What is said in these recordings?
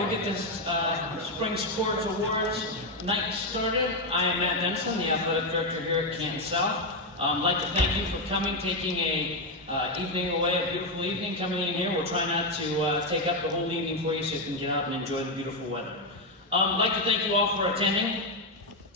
we'll get this Spring Sports Awards night started. I am Matt Denson, the athletic director here at Canton South. I'd like to thank you for coming, taking a evening away, a beautiful evening, coming in here. We'll try not to take up the whole evening for you so you can get out and enjoy the beautiful weather. I'd like to thank you all for attending.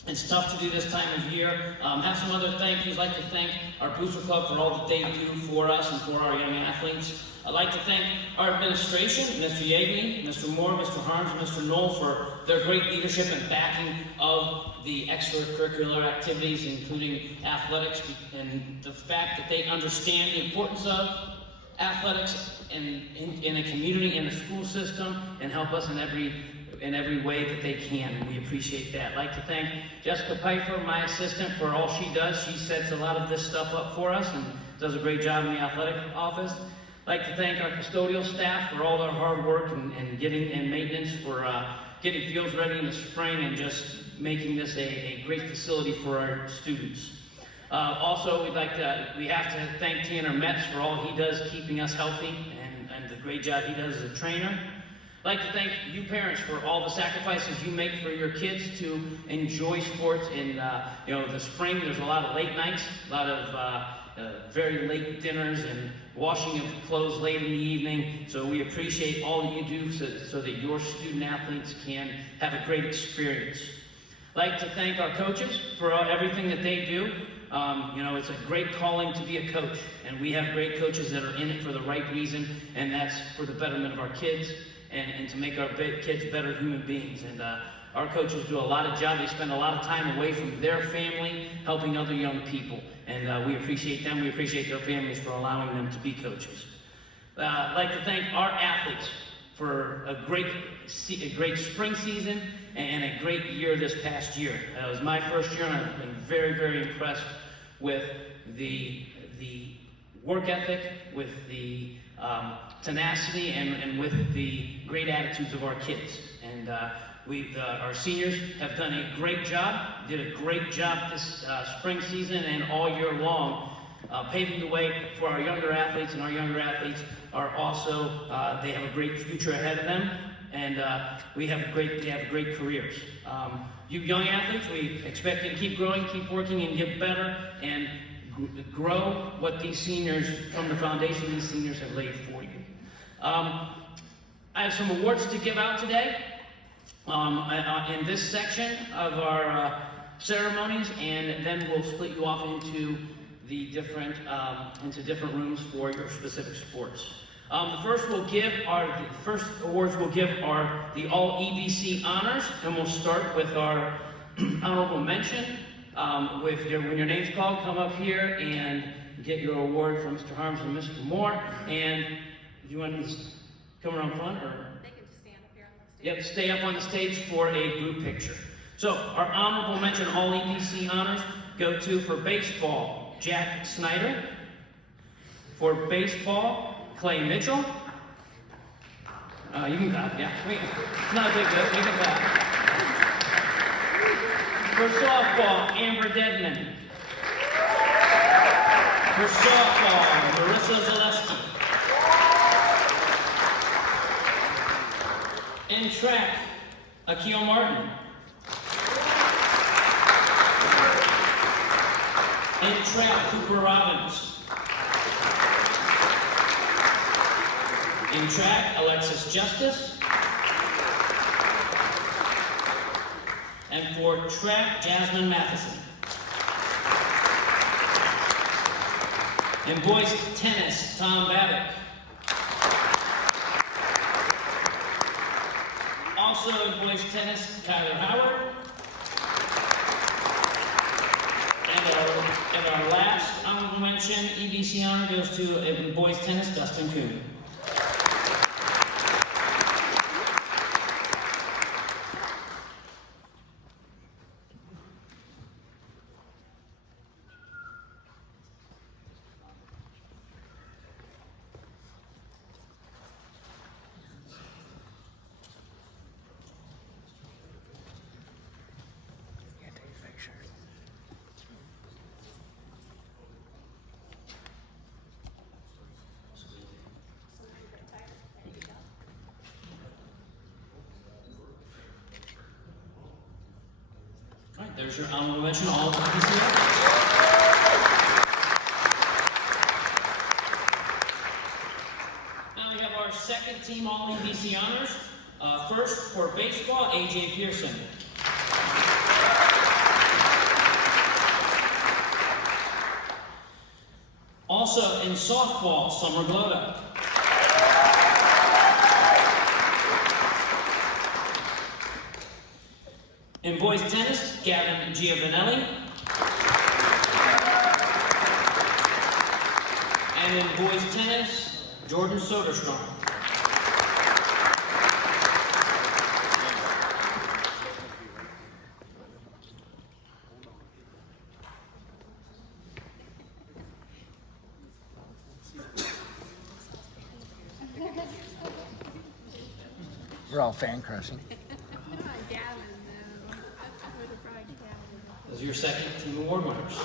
It's tough to do this time of year. Have some other thank yous. I'd like to thank our Booster Club for all that they do for us and for our young athletes. I'd like to thank our administration, Mr. Yeagley, Mr. Moore, Mr. Harms, and Mr. Knoll for their great leadership and backing of the extracurricular activities, including athletics, and the fact that they understand the importance of athletics in a community, in a school system, and help us in every way that they can. We appreciate that. I'd like to thank Jessica Pfeiffer, my assistant, for all she does. She sets a lot of this stuff up for us and does a great job in the athletic office. I'd like to thank our custodial staff for all their hard work and maintenance for getting fields ready in the spring and just making this a great facility for our students. Also, we have to thank Tanner Metz for all he does keeping us healthy and the great job he does as a trainer. I'd like to thank you parents for all the sacrifices you make for your kids to enjoy sports in the spring. There's a lot of late nights, a lot of very late dinners and washing of clothes late in the evening. So we appreciate all that you do so that your student athletes can have a great experience. I'd like to thank our coaches for everything that they do. It's a great calling to be a coach, and we have great coaches that are in it for the right reason, and that's for the betterment of our kids and to make our kids better human beings. And our coaches do a lot of job. They spend a lot of time away from their family helping other young people, and we appreciate them. We appreciate their families for allowing them to be coaches. I'd like to thank our athletes for a great spring season and a great year this past year. It was my first year, and I've been very, very impressed with the work ethic, with the tenacity, and with the great attitudes of our kids. And our seniors have done a great job, did a great job this spring season and all year long, paving the way for our younger athletes, and our younger athletes are also, they have a great future ahead of them, and they have great careers. You young athletes, we expect you to keep growing, keep working, and get better, and grow what these seniors, from the foundation these seniors have laid for you. I have some awards to give out today in this section of our ceremonies, and then we'll split you off into the different rooms for your specific sports. The first awards we'll give are the All EBC honors, and we'll start with our honorable mention. When your name's called, come up here and get your award from Mr. Harms and Mr. Moore. And do you want to come around front, or? They can just stand up here on the stage. Yep, stay up on the stage for a group picture. So our honorable mention All EBC honors go to, for baseball, Jack Snyder. For baseball, Clay Mitchell. You can clap, yeah. It's not a big deal, we can clap. For softball, Amber Dedman. For softball, Marissa Zaleski. In track, Akil Martin. In track, Cooper Robbins. In track, Alexis Justice. And for track, Jasmine Matheson. In boys tennis, Tom Babbitt. Also in boys tennis, Kyler Howard. And our last honorable mention, EBC honor, goes to, in boys tennis, Dustin Kuhn. Here's your honorable mention, all EBC athletes. Now we have our second team all EBC honors. First, for baseball, A.J. Pearson. Also in softball, Summer Gloda. In boys tennis, Gavin Giovanelli. And in boys tennis, Jordan Soderstrom. We're all fan crushing. Those are your second team award winners.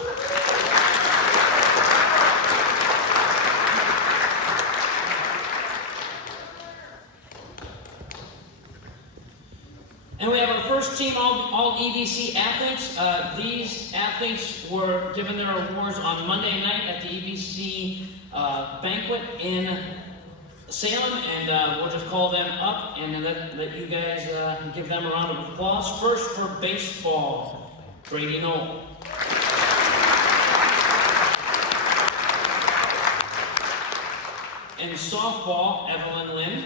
And we have our first team all EBC athletes. These athletes were given their awards on Monday night at the EBC banquet in Salem, and we'll just call them up and let you guys give them a round of applause. First for baseball, Brady Knoll. In softball, Evelyn Lynn.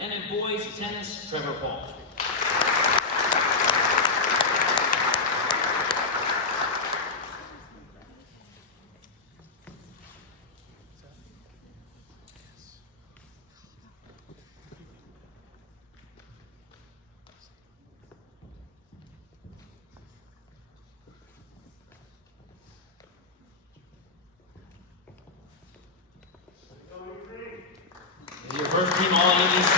And in boys tennis, Trevor Paul. Your first team all ABC.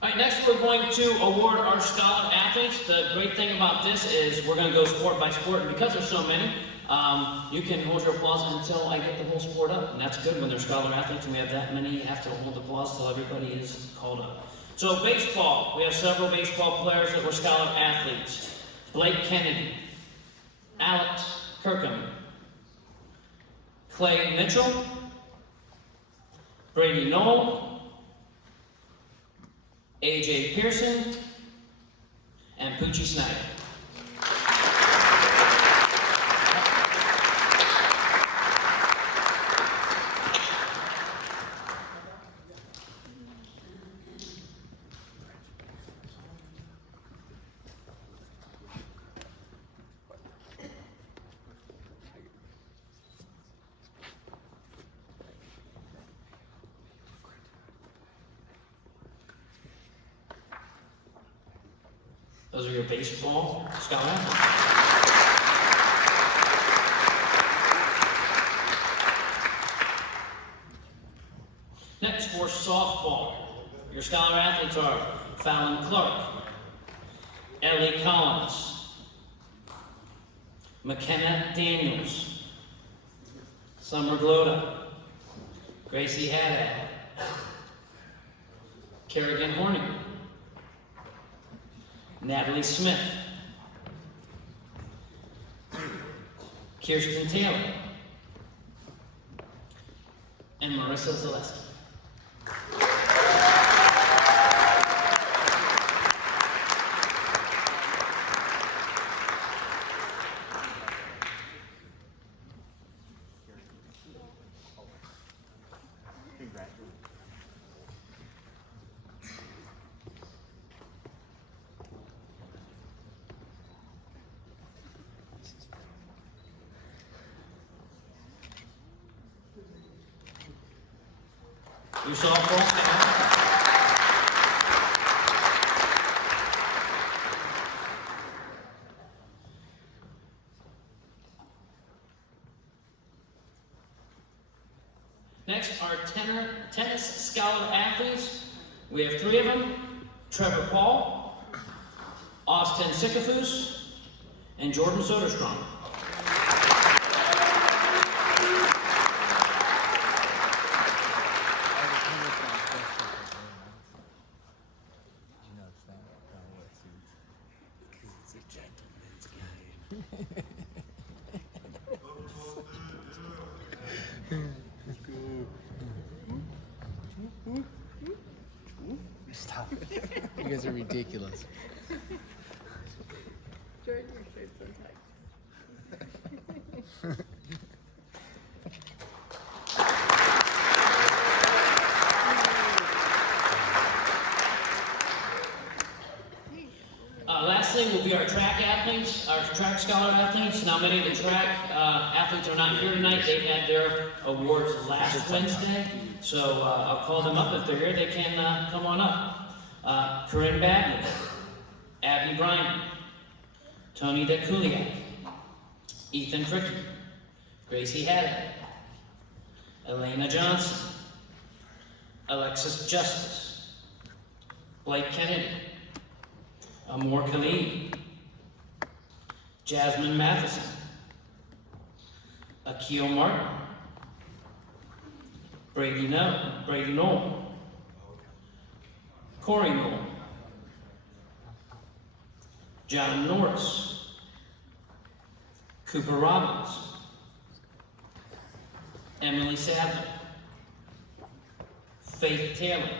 All right, next we're going to award our scholar athletes. The great thing about this is we're going to go sport by sport, and because there's so many, you can hold your applause until I get the whole sport up, and that's good when they're scholar athletes and we have that many. You have to hold applause until everybody is called up. So baseball, we have several baseball players that were scholar athletes. Blake Kennedy, Alex Kirkham, Clay Mitchell, Brady Knoll, A.J. Pearson, and Poochie Snyder. Those are your baseball scholar athletes. Next, for softball, your scholar athletes are Fallon Clark, Ellie Collins, McKenna Daniels, Summer Gloda, Gracie Haddad, Kerrigan Horning, Natalie Smith, Kirsten Taylor, and Marissa Zaleski. Your softball scholar. Next, our tennis scholar athletes. We have three of them: Trevor Paul, Austin Sikafus, and Jordan Soderstrom. Stop. You guys are ridiculous. Jordan, your shirt's so tight. Lastly will be our track athletes, our track scholar athletes. Now many of the track athletes are not here tonight. They had their awards last Wednesday. So I'll call them up. If they're here, they can come on up. Corinne Bagley, Abby Bryant, Tony DeCuliac, Ethan Tricky, Gracie Haddon, Elena Johnson, Alexis Justice, Blake Kennedy, Amor Khalid, Jasmine Matheson, Akil Martin, Brady Knoll, Corey Knoll, John Norris, Cooper Robbins, Emily Sadler, Faith Taylor,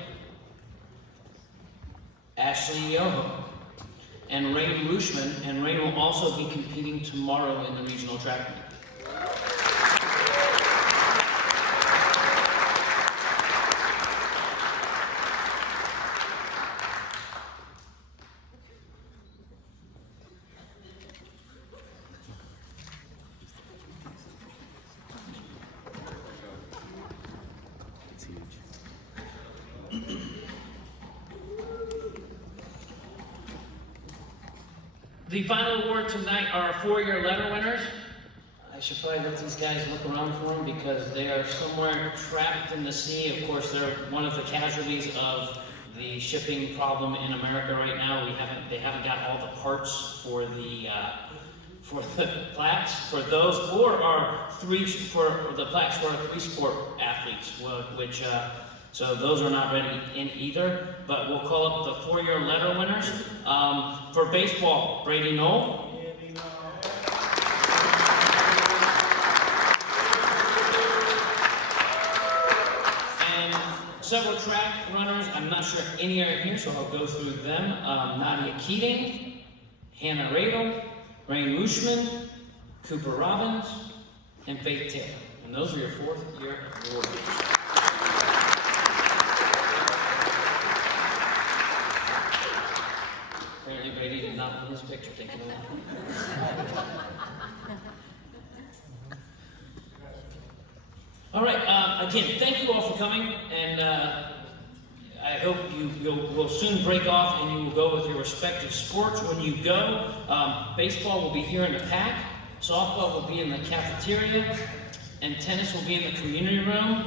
Ashley Yoho, and Rain Rushman, and Rain will also be competing tomorrow in the regional track meet. It's huge. The final award tonight are our 4-year letter winners. I should probably let these guys look around for them because they are somewhere trapped in the sea. Of course, they're one of the casualties of the shipping problem in America right now. They haven't got all the parts for the plaques for those, or our plaques for our 3-sport athletes, which. So those are not ready in either, but we'll call up the 4-year letter winners. For baseball, Brady Knoll. And several track runners, I'm not sure if any are here, so I'll go through them. Nadia Keating, Hannah Radel, Rain Rushman, Cooper Robbins, and Faith Taylor. And those are your 4th-year awards. Apparently Brady did not want his picture taken away. All right, again, thank you all for coming, and I hope you'll soon break off and you will go with your respective sports. When you go, baseball will be here in the pack, softball will be in the cafeteria, and tennis will be in the community room.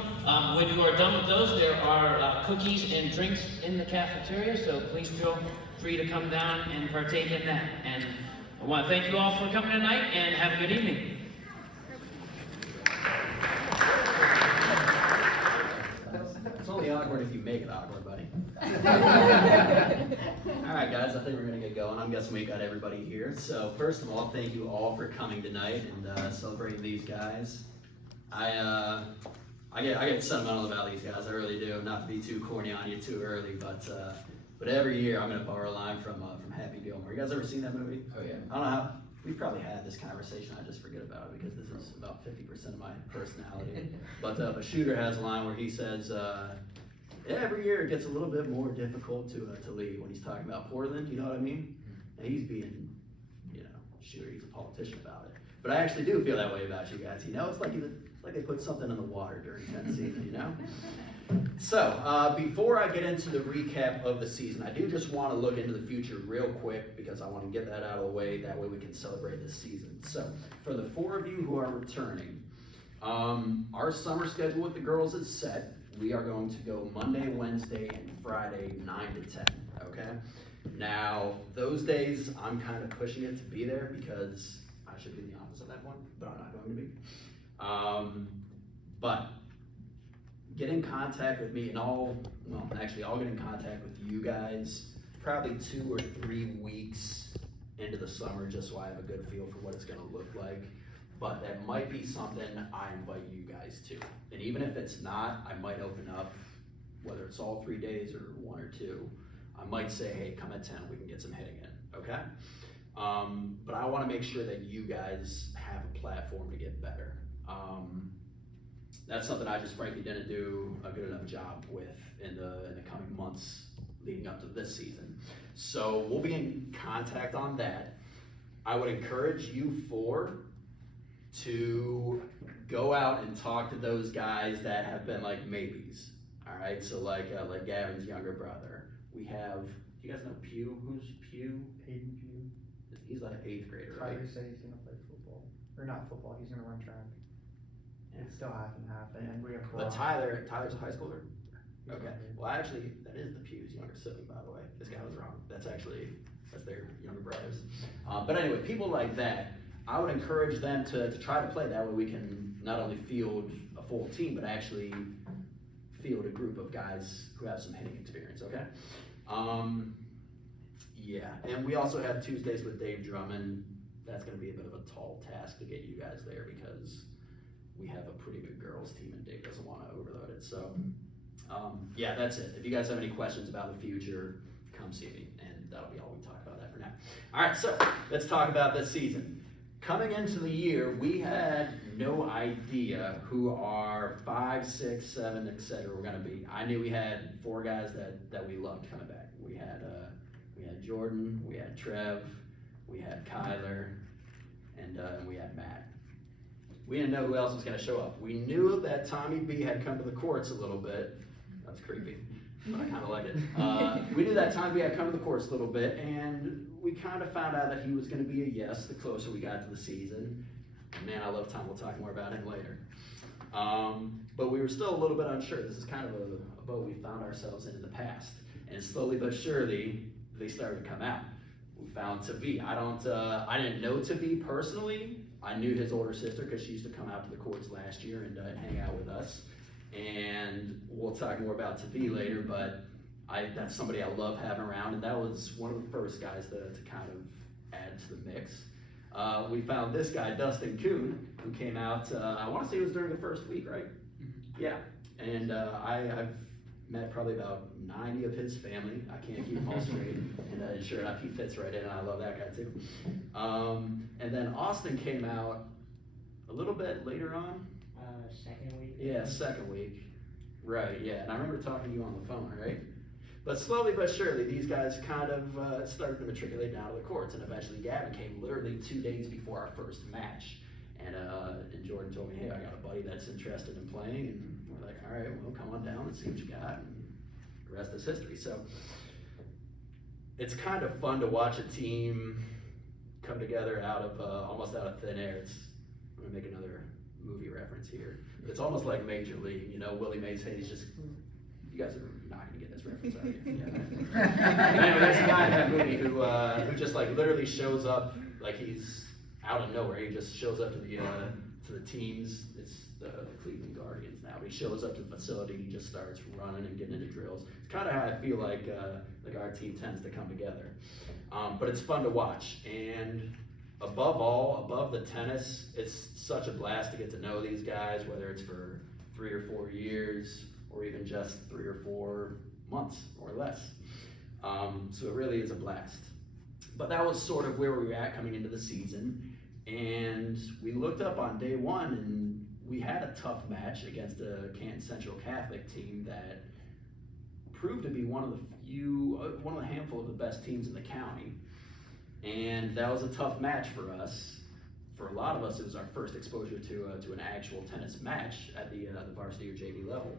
When you are done with those, there are cookies and drinks in the cafeteria, so please feel free to come down and partake in that. And I want to thank you all for coming tonight, and have a good evening. It's only awkward if you make it awkward, buddy. All right, guys, I think we're gonna get going. I'm guessing we got everybody here. So first of all, thank you all for coming tonight and celebrating these guys. I get sentimental about these guys. I really do. Not to be too corny on you too early, but every year I'm gonna borrow a line from Happy Gilmore. You guys ever seen that movie? Oh yeah. I don't know how. We probably had this conversation. I just forget about it because this is about 50% of my personality. But Shooter has a line where he says, every year it gets a little bit more difficult to leave when he's talking about Portland. You know what I mean? And he's being, Shooter. He's a politician about it. But I actually do feel that way about you guys. It's like they put something in the water during 10th season. So, before I get into the recap of the season, I do just want to look into the future real quick because I want to get that out of the way. That way we can celebrate this season. So, for the 4 of you who are returning, our summer schedule with the girls is set. We are going to go Monday, Wednesday, and Friday, 9 to 10, okay? Now, those days, I'm kind of pushing it to be there because I should be in the office at that point, but I'm not going to be. But get in contact with me I'll get in contact with you guys probably 2 or 3 weeks into the summer just so I have a good feel for what it's gonna look like. but that might be something I invite you guys to. And even if it's not, I might open up, whether it's all 3 days or 1 or 2, I might say, hey, come at 10, we can get some hitting in, okay? But I wanna make sure that you guys have a platform to get better. That's something I just frankly didn't do a good enough job with in the coming months leading up to this season. So we'll be in contact on that. I would encourage you four to go out and talk to those guys that have been like maybes. All right, so like Gavin's younger brother. We have, do you guys know Pew? Who's Pew? Hayden Pugh. He's like 8th grader, right? Tyler said he's gonna play football, or not football. He's gonna run track. Yeah. It's still half and half, and then we have. But Tyler's a high schooler. He's Okay. younger. Well, actually, that is the Pew's younger sibling, by the way. This guy was wrong. That's their younger brothers. But anyway, people like that, I would encourage them to try to play. That way we can not only field a full team, but actually field a group of guys who have some hitting experience, okay? Yeah, and we also have Tuesdays with Dave Drummond. That's gonna be a bit of a tall task to get you guys there because we have a pretty good girls team and Dave doesn't wanna overload it, so. Yeah, that's it. If you guys have any questions about the future, come see me, and that'll be all we talk about that for now. All right, so let's talk about this season. Coming into the year, we had no idea who our 5, 6, 7, etc. were gonna be. I knew we had 4 guys that we loved coming back. We had Jordan, we had Trev, we had Kyler, and we had Matt. We didn't know who else was gonna show up. We knew that Tommy B had come to the courts a little bit. That's creepy, but I kinda like it. We knew that Tommy B had come to the courts a little bit, and we kinda found out that he was gonna be a yes the closer we got to the season. And man, I love Tom, we'll talk more about him later. But we were still a little bit unsure. This is kind of a boat we found ourselves in the past. And slowly but surely, they started to come out. We found Tavi. I didn't know Tavi personally. I knew his older sister because she used to come out to the courts last year and hang out with us. And we'll talk more about Tavi later, but that's somebody I love having around, and that was one of the first guys to kind of add to the mix. We found this guy, Dustin Kuhn, who came out, I want to say it was during the first week, right? Yeah, and I've met probably about 90 of his family. I can't keep them all straight, and sure enough, he fits right in, and I love that guy too. And then Austin came out a little bit later on. Second week. Yeah, second week. Right, yeah, and I remember talking to you on the phone, right? But slowly but surely, these guys kind of started to matriculate down to the courts, and eventually Gavin came literally 2 days before our first match. And Jordan told me, hey, I got a buddy that's interested in playing, and we're like, all right, well, come on down and see what you got, and the rest is history. So it's kind of fun to watch a team come together almost out of thin air. I'm gonna make another movie reference here. It's almost like Major League, you know, Willie Mays Hayes just, you guys are not gonna get this reference out of you. Yeah. Anyway, there's a guy in that movie who just like literally shows up like he's out of nowhere. He just shows up to the teams. It's the Cleveland Guardians now. He shows up to the facility and he just starts running and getting into drills. It's kind of how I feel like our team tends to come together. But it's fun to watch, and above all, above the tennis, it's such a blast to get to know these guys, whether it's for 3 or 4 years or even just 3 or 4 months or less. So it really is a blast. But that was sort of where we were at coming into the season, and we looked up on day 1 and we had a tough match against a Canton Central Catholic team that proved to be one of the handful of the best teams in the county. And that was a tough match for us. For a lot of us, it was our first exposure to an actual tennis match at the varsity or JV level.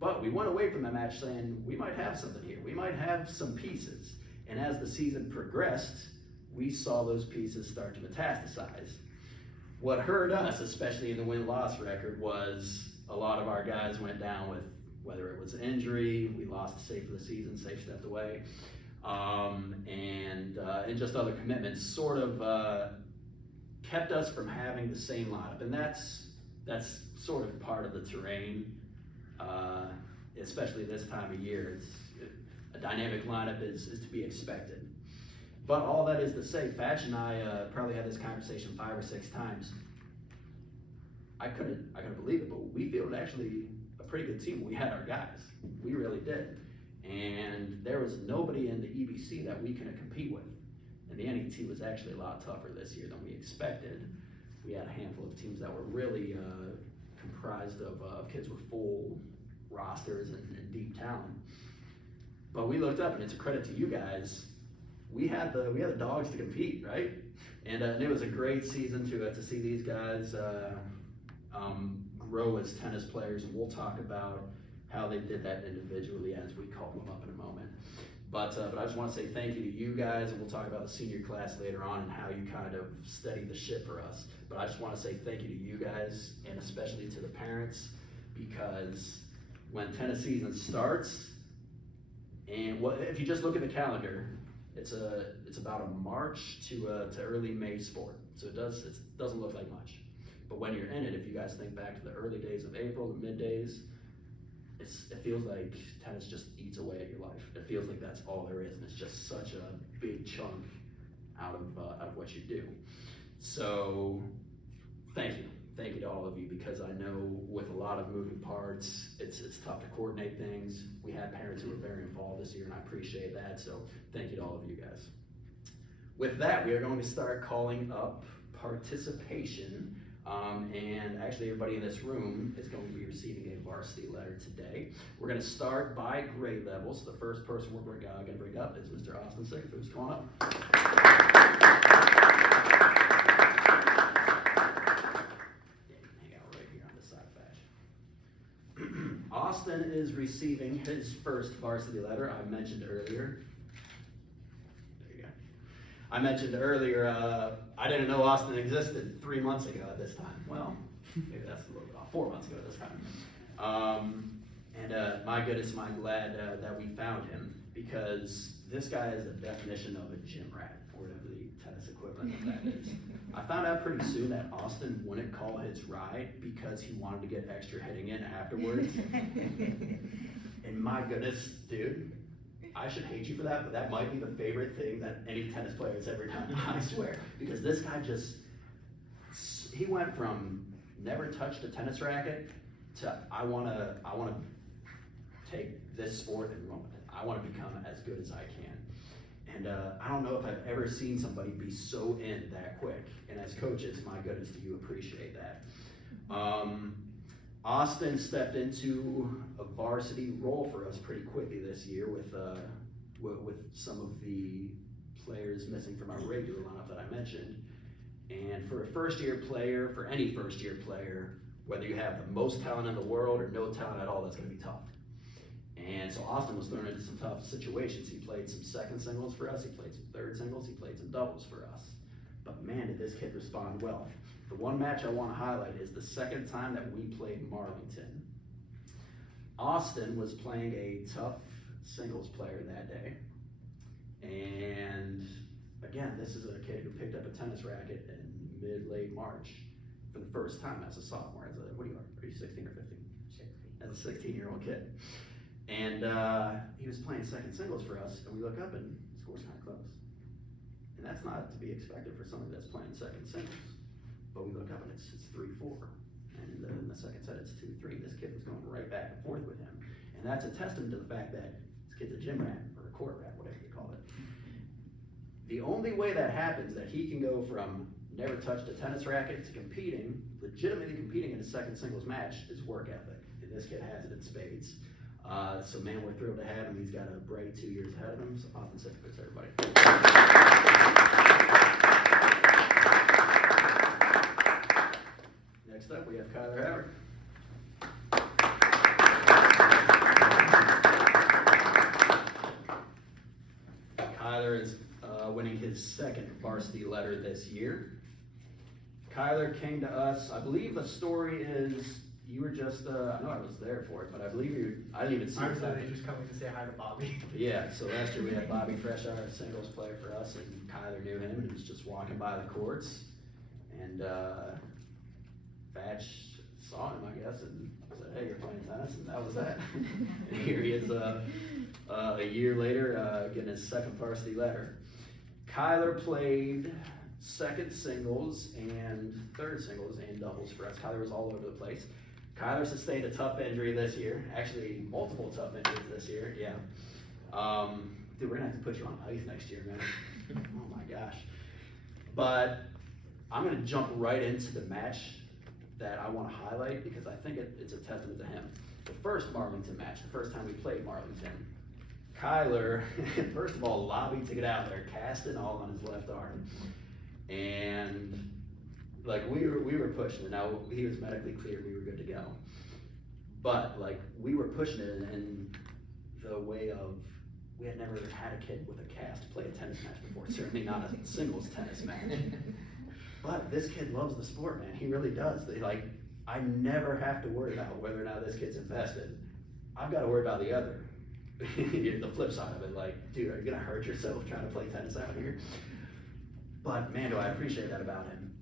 But we went away from that match saying, we might have something here. We might have some pieces. And as the season progressed, we saw those pieces start to metastasize. What hurt us, especially in the win-loss record, was a lot of our guys went down with, whether it was injury, we lost Safe for the season, Safe stepped away, and just other commitments sort of kept us from having the same lineup. And that's sort of part of the terrain, especially this time of year. A dynamic lineup is to be expected. But all that is to say, Fatch and I probably had this conversation 5 or 6 times. I couldn't believe it, but we fielded actually a pretty good team. We had our guys, we really did. And there was nobody in the EBC that we couldn't compete with. And the NET was actually a lot tougher this year than we expected. We had a handful of teams that were really comprised of kids with full rosters and deep talent. But we looked up, and it's a credit to you guys. We had the dogs to compete, right? And it was a great season to see these guys grow as tennis players, and we'll talk about how they did that individually as we call them up in a moment. But I just want to say thank you to you guys, and we'll talk about the senior class later on and how you kind of steadied the ship for us. But I just want to say thank you to you guys, and especially to the parents, because when tennis season starts, and if you just look at the calendar, it's about a March to early May sport. So it doesn't look like much. But when you're in it, if you guys think back to the early days of April, the mid days, it feels like tennis just eats away at your life. It feels like that's all there is, and it's just such a big chunk out of what you do. So thank you to all of you, because I know with a lot of moving parts, it's tough to coordinate things. We had parents who were very involved this year, and I appreciate that. So thank you to all of you guys. With that, we are going to start calling up participation. And actually everybody in this room is going to be receiving a varsity letter today. We're going to start by grade level. So the first person we're going to bring up is Mr. Austin Sickfoods. Come on up. Hang out right here on this side of Fetch. Austin is receiving his first varsity letter. I mentioned earlier. I mentioned earlier, I didn't know Austin existed 3 months ago at this time. Well, maybe that's a little bit off, 4 months ago at this time. And my goodness, am I glad that we found him, because this guy is a definition of a gym rat, or whatever the tennis equivalent of that is. I found out pretty soon that Austin wouldn't call his ride because he wanted to get extra hitting in afterwards. And my goodness, dude, I should hate you for that, but that might be the favorite thing that any tennis player has ever done, I swear. Because this guy he went from never touched a tennis racket to I wanna take this sport and run with it. I wanna become as good as I can. And I don't know if I've ever seen somebody be so in that quick. And as coaches, my goodness, do you appreciate that? Austin stepped into a varsity role for us pretty quickly this year with some of the players missing from our regular lineup that I mentioned. And for a first-year player, for any first-year player, whether you have the most talent in the world or no talent at all, that's going to be tough. And so Austin was thrown into some tough situations. He played some second singles for us, he played some third singles, he played some doubles for us. But man, did this kid respond well. The one match I want to highlight is the second time that we played Marlington. Austin was playing a tough singles player that day. And again, this is a kid who picked up a tennis racket in late March for the first time as a sophomore. What are you 16 or 15? 16. As a 16-year-old kid. And he was playing second singles for us, and we look up and the score's kind of close. And that's not to be expected for somebody that's playing second singles. But we look up and it's 3-4. And in the second set, it's 2-3. This kid was going right back and forth with him. And that's a testament to the fact that this kid's a gym rat, or a court rat, whatever you call it. The only way that happens, that he can go from never touched a tennis racket to competing, legitimately competing in a second singles match, is work ethic. And this kid has it in spades. So man, we're thrilled to have him. He's got a bright 2 years ahead of him. So Austin Sickfoods, everybody. Next up, we have Kyler Howard. Kyler is winning his second varsity letter this year. Kyler came to us, I believe the story is, you were just, I know I was there for it, but I believe I didn't even see I was it. just coming to say hi to Bobby. Yeah, so last year we had Bobby Fresh, our singles player for us, and Kyler knew him, and he was just walking by the courts, and Fatch saw him, I guess, and said, hey, you're playing tennis, and that was that. And here he is a year later, getting his second varsity letter. Kyler played second singles and third singles and doubles for us. Kyler was all over the place. Kyler sustained a tough injury this year, actually multiple tough injuries this year, yeah. Dude, we're gonna have to put you on ice next year, man. Oh my gosh. But I'm gonna jump right into the match that I wanna highlight because I think it's a testament to him. The first Marlington match, the first time we played Marlington, Kyler, first of all, lobbied to get out there, cast and all on his left arm. And like we were pushing it. Now he was medically cleared, we were good to go. But like we were pushing it in the way of we had never had a kid with a cast play a tennis match before, certainly not a singles tennis match. But this kid loves the sport, man. He really does. I never have to worry about whether or not this kid's invested. I've got to worry about the other. The flip side of it, like, dude, are you gonna hurt yourself trying to play tennis out here? But man, do I appreciate that about him.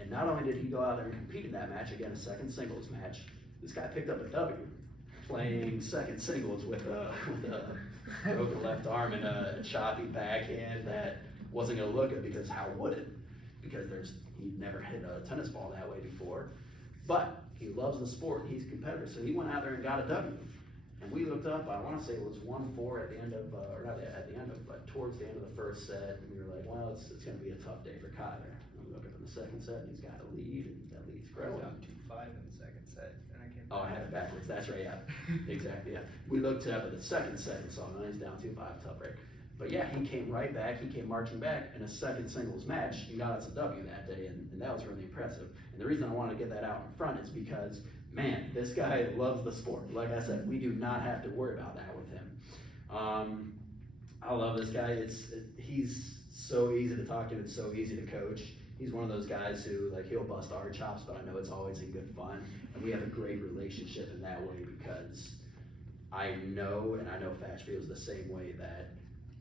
And not only did he go out there and compete in that match, again, a second singles match, this guy picked up a W, playing second singles with a broken left arm and a choppy backhand that wasn't gonna look good because how would it? Because he'd never hit a tennis ball that way before. But he loves the sport, he's a competitor, so he went out there and got a W. And we looked up, I wanna say it was 1-4 at the end of, or not at the end of, but towards the end of the first set, and we were like, well, it's gonna be a tough day for Kyler. And we look up in the second set, and he's got a lead, and that lead's growing. Down 2-5 in the second set, and I came. Oh, I had it backwards, that's right, yeah, exactly, yeah. We looked up at the second set and saw he's down 2-5, tough break. But yeah, he came right back, he came marching back in a second singles match, he got us a W that day, and that was really impressive. And the reason I wanted to get that out in front is because, man, this guy loves the sport. Like I said, we do not have to worry about that with him. I love this guy, he's so easy to talk to and so easy to coach. He's one of those guys who, like, he'll bust our chops, but I know it's always in good fun. And we have a great relationship in that way because I know, and I know Fatch feels the same way, that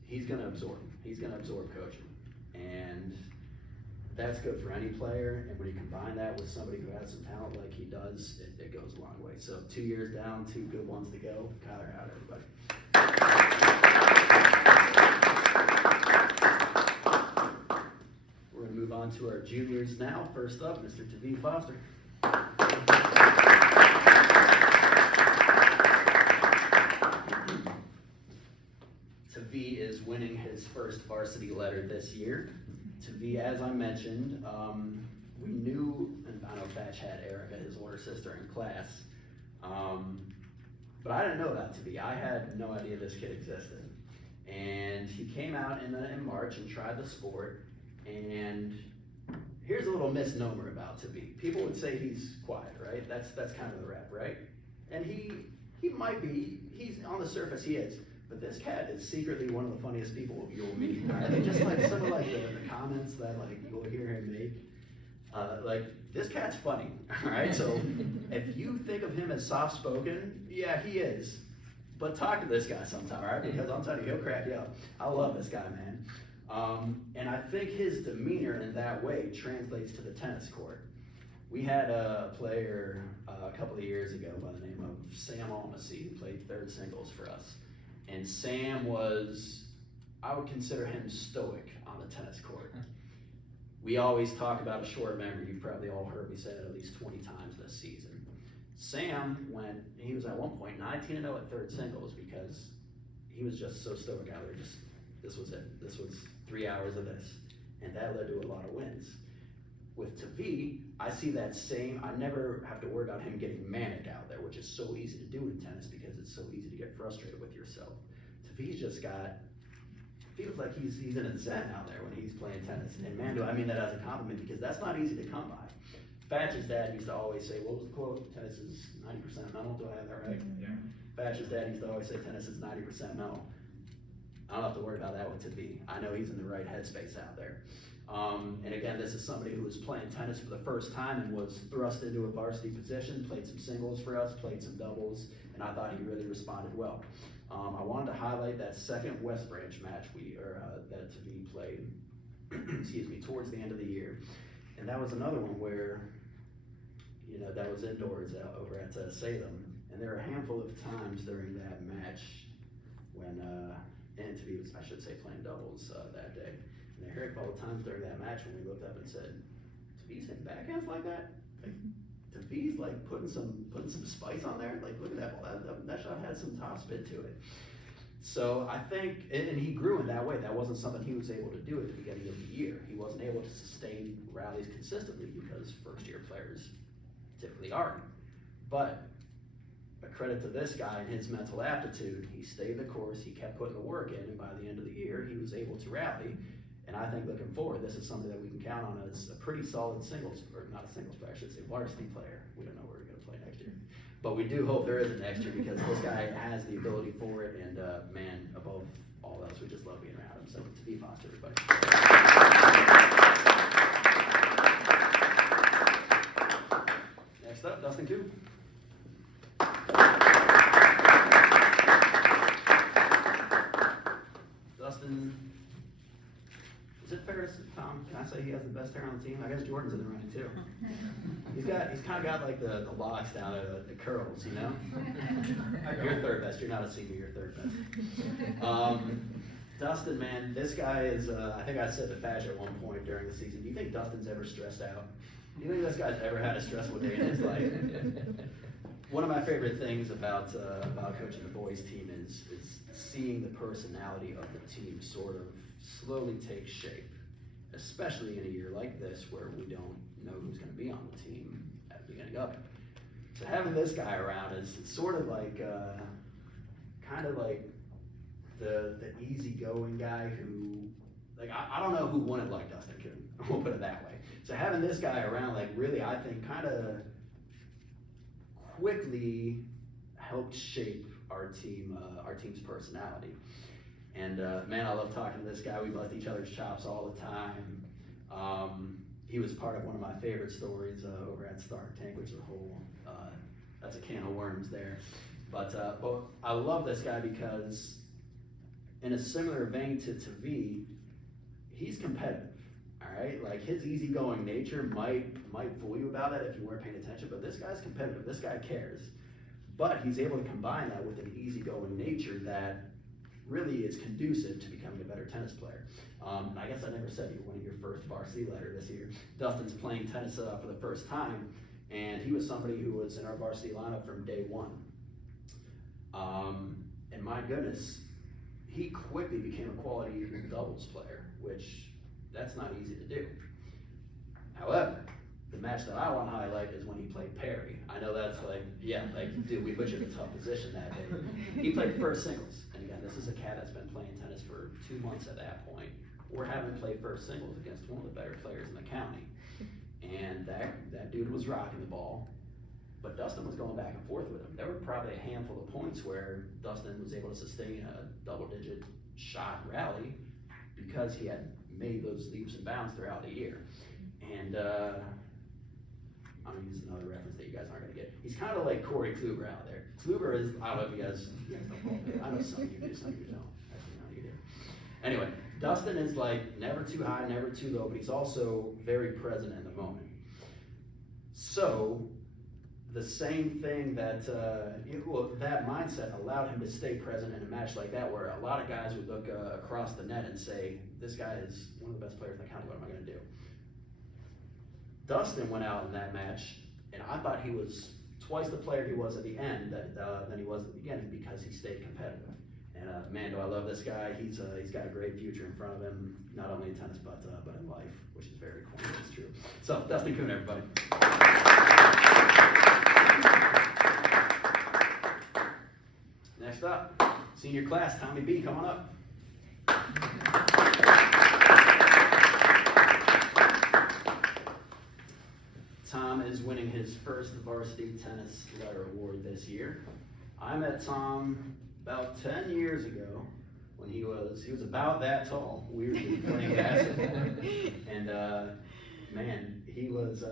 he's gonna absorb coaching. And that's good for any player, and when you combine that with somebody who has some talent like he does, it goes a long way. So 2 years down, 2 good ones to go. Kyler out, everybody. We're gonna move on to our juniors now. First up, Mr. Tavi Foster. Tavi is winning his first varsity letter this year. Tavi, as I mentioned, we knew, and I know Fatch had Erica, his older sister, in class, but I didn't know about Tavi. I had no idea this kid existed. And he came out in March and tried the sport, and here's a little misnomer about Tavi. People would say he's quiet, right? That's kind of the rap, right? And he might be, he's on the surface, he is. But this cat is secretly one of the funniest people you'll meet. I think just like some of like the comments that like you'll hear him make, like this cat's funny, all right? So if you think of him as soft-spoken, yeah, he is. But talk to this guy sometime, all right? Because I'm telling you, he'll crack you up. I love this guy, man. And I think his demeanor in that way translates to the tennis court. We had a player a couple of years ago by the name of Sam Almasy who played third singles for us. And Sam was, I would consider him stoic on the tennis court. We always talk about a short memory. You've probably all heard me say it at least 20 times this season. Sam he was at one point 19-0 at third singles because he was just so stoic out there. This was it. This was 3 hours of this. And that led to a lot of wins. With Tavi, I see that same, I never have to worry about him getting manic out there, which is so easy to do in tennis because it's so easy to get frustrated with yourself. Tavi's just feels like he's in a zen out there when he's playing tennis. And man, do I mean that as a compliment because that's not easy to come by. Fatch's dad used to always say, what was the quote? Tennis is 90% mental, do I have that right? Yeah. Fatch's dad used to always say tennis is 90% mental. I don't have to worry about that with Tavi. I know he's in the right headspace out there. And again, this is somebody who was playing tennis for the first time and was thrust into a varsity position, played some singles for us, played some doubles, and I thought he really responded well. I wanted to highlight that second West Branch match that Tavi played, excuse me, towards the end of the year. And that was another one where, that was indoors over at Salem. And there were a handful of times during that match when, and Tavi was, I should say, playing doubles that day. And I heard it all the times during that match when we looked up and said, Tavi's hitting backhands like that? Like, Tavi's like putting some spice on there? Like, look at that ball. That shot had some top spin to it. So I think, and he grew in that way. That wasn't something he was able to do at the beginning of the year. He wasn't able to sustain rallies consistently because first-year players typically aren't. But a credit to this guy and his mental aptitude. He stayed the course. He kept putting the work in, and by the end of the year, he was able to rally. And I think looking forward, this is something that we can count on as a pretty solid singles, or not a singles player, I should say varsity player. We don't know where we're going to play next year. But we do hope there is a next year because this guy has the ability for it, and man, above all else, we just love being around him. So to be Foster, everybody. Next up, Dustin Coop. Dustin, is it fair to say, Tom, can I say he has the best hair on the team? I guess Jordan's in the running too. He's kind of got like the locks down, the curls, you know? You're third best, you're not a senior, you're third best. Dustin, man, this guy is, I think I said to Fash at one point during the season, do you think Dustin's ever stressed out? Do you think this guy's ever had a stressful day in his life? One of my favorite things about coaching the boys team is seeing the personality of the team sort of slowly take shape, especially in a year like this where we don't know who's going to be on the team at the beginning of it. So having this guy around is sort of like, kind of like the easygoing guy who, like, I don't know who wouldn't like Dustin Coon. We'll put it that way. So having this guy around, like, really, I think, kind of quickly helped shape our team's personality. And man, I love talking to this guy. We bust each other's chops all the time. He was part of one of my favorite stories over at Stark Tank, which is a whole, that's a can of worms there. But I love this guy because in a similar vein to V, he's competitive, all right? Like his easygoing nature might fool you about it if you weren't paying attention, but this guy's competitive, this guy cares. But he's able to combine that with an easygoing nature that really is conducive to becoming a better tennis player. I guess I never said you're winning your first varsity letter this year. Dustin's playing tennis for the first time, and he was somebody who was in our varsity lineup from day one. And my goodness, he quickly became a quality doubles player, which that's not easy to do. However, the match that I want to highlight is when he played Perry. I know that's like, yeah, like, dude, we put you in a tough position that day. He played first singles. And again, this is a cat that's been playing tennis for 2 months at that point. We're having him play first singles against one of the better players in the county. And that dude was rocking the ball, but Dustin was going back and forth with him. There were probably a handful of points where Dustin was able to sustain a double-digit shot rally because he had made those leaps and bounds throughout the year. And I'm gonna use another reference that you guys aren't gonna get. He's kind of like Corey Kluber out there. Kluber is, I don't know if you guys don't follow him. I know some of you do, some of you don't. Actually, none of you do. Anyway, Dustin is like never too high, never too low, but he's also very present in the moment. So, the same thing that, that mindset allowed him to stay present in a match like that where a lot of guys would look across the net and say, this guy is one of the best players in the county, what am I gonna do? Dustin went out in that match, and I thought he was twice the player he was at the end than he was at the beginning because he stayed competitive. And man, do I love this guy. He's got a great future in front of him, not only in tennis, but in life, which is very cool, it's true. So, Dustin Coon, everybody. Next up, senior class, Tommy B, come on up. Tom is winning his first varsity tennis letter award this year. I met Tom about 10 years ago when he was about that tall, weirdly, playing basketball. And man, he was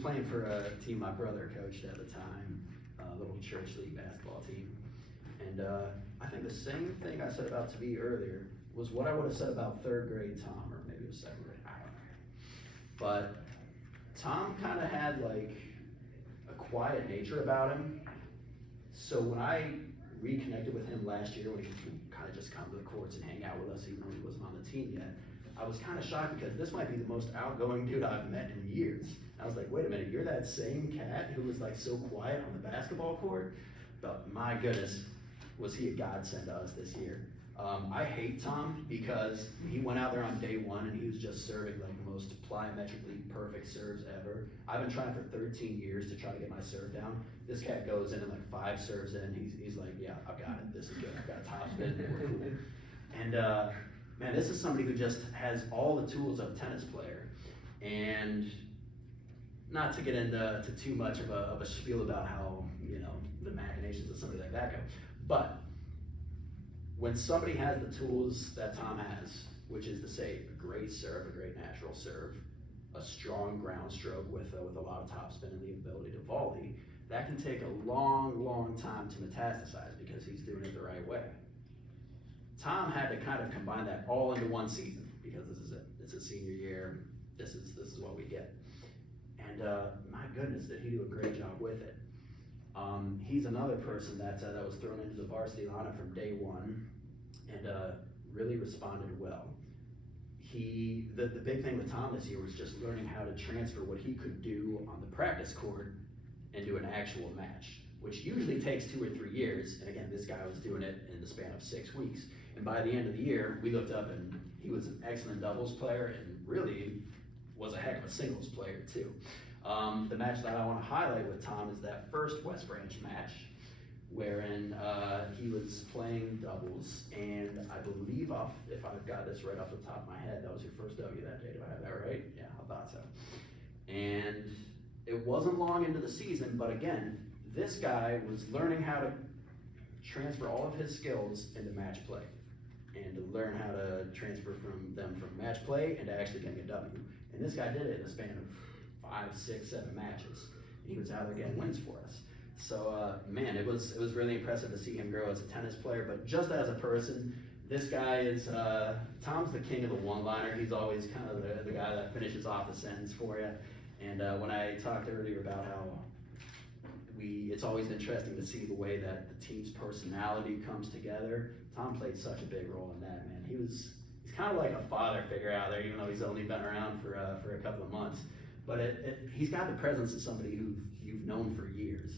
playing for a team my brother coached at the time, a little church league basketball team. And I think the same thing I said about Tavi earlier was what I would have said about third grade Tom, or maybe it was second grade, I don't know. But Tom kind of had like a quiet nature about him. So when I reconnected with him last year, when he could kind of just come to the courts and hang out with us, even though he wasn't on the team yet, I was kind of shocked because this might be the most outgoing dude I've met in years. I was like, wait a minute, you're that same cat who was like so quiet on the basketball court? But my goodness, was he a godsend to us this year. I hate Tom because he went out there on day one and he was just serving like the most plyometrically perfect serves ever. I've been trying for 13 years to try to get my serve down. This cat goes in and like 5 serves in, he's like, yeah, I've got it, this is good, I've got top spin, we're cool. And man, this is somebody who just has all the tools of a tennis player. And not to get into too much of a spiel about how, you know, the machinations of somebody like that go, but when somebody has the tools that Tom has, which is to say a great serve, a great natural serve, a strong ground stroke with a lot of topspin and the ability to volley, that can take a long, long time to metastasize because he's doing it the right way. Tom had to kind of combine that all into one season because this is it. It's his senior year. This is what we get. And my goodness, did he do a great job with it. He's another person that was thrown into the varsity lineup from day one and really responded well. The big thing with Tom this year was just learning how to transfer what he could do on the practice court into an actual match, which usually takes 2 or 3 years. And again, this guy was doing it in the span of 6 weeks. And by the end of the year, we looked up and he was an excellent doubles player and really was a heck of a singles player too. The match that I want to highlight with Tom is that first West Branch match, wherein he was playing doubles, and I believe, if I've got this right off the top of my head, that was your first W that day. Do I have that right? Yeah, I thought so. And it wasn't long into the season, but again, this guy was learning how to transfer all of his skills into match play, and to learn how to transfer from match play into actually getting a W. And this guy did it in a span of 5, 6, 7 matches. He was out there getting wins for us. So man, it was really impressive to see him grow as a tennis player, but just as a person, this guy is, Tom's the king of the one-liner. He's always kind of the guy that finishes off the sentence for you. And when I talked earlier about how it's always interesting to see the way that the team's personality comes together, Tom played such a big role in that, man. He's kind of like a father figure out there, even though he's only been around for a couple of months. But he's got the presence of somebody who you've known for years.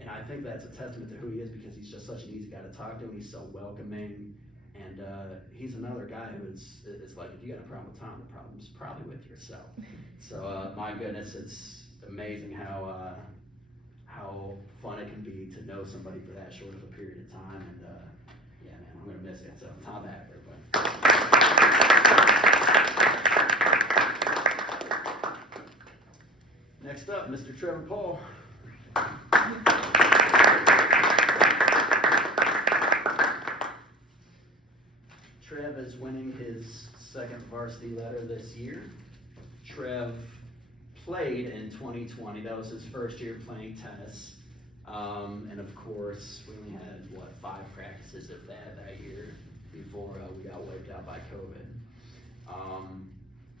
And I think that's a testament to who he is because he's just such an easy guy to talk to and he's so welcoming. And he's another guy who it's like, if you got a problem with Tom, the problem's probably with yourself. So my goodness, it's amazing how fun it can be to know somebody for that short of a period of time. And yeah, man, I'm gonna miss it. So Tom back, everybody. Next up, Mr. Trevor Paul. Trev is winning his second varsity letter this year. Trev played in 2020. That was his first year playing tennis. And of course, we only had, 5 practices if that year before we got wiped out by COVID.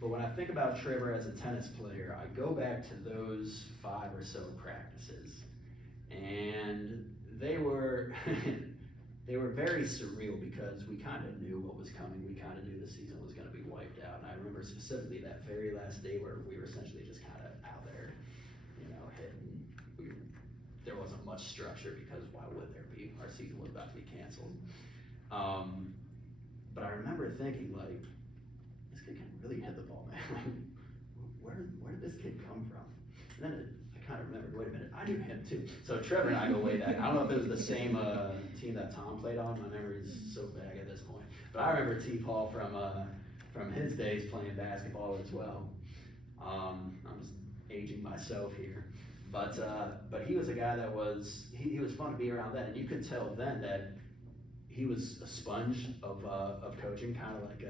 But when I think about Trevor as a tennis player, I go back to those 5 or so practices. And they were they were very surreal because we kind of knew what was coming. We kind of knew the season was going to be wiped out. And I remember specifically that very last day where we were essentially just kind of out there, hitting. There wasn't much structure because why would there be? Our season was about to be canceled. But I remember thinking, like, this kid can really hit the ball, man. Where did this kid come from? And then I kind of remembered, wait a minute, I knew him too. So Trevor and I go way back. I don't know if it was the same team that Tom played on. My memory is so bad at this point. But I remember T. Paul from his days playing basketball as well. I'm just aging myself here. But he was a guy that he was fun to be around then, and you could tell then that he was a sponge of coaching, kind of like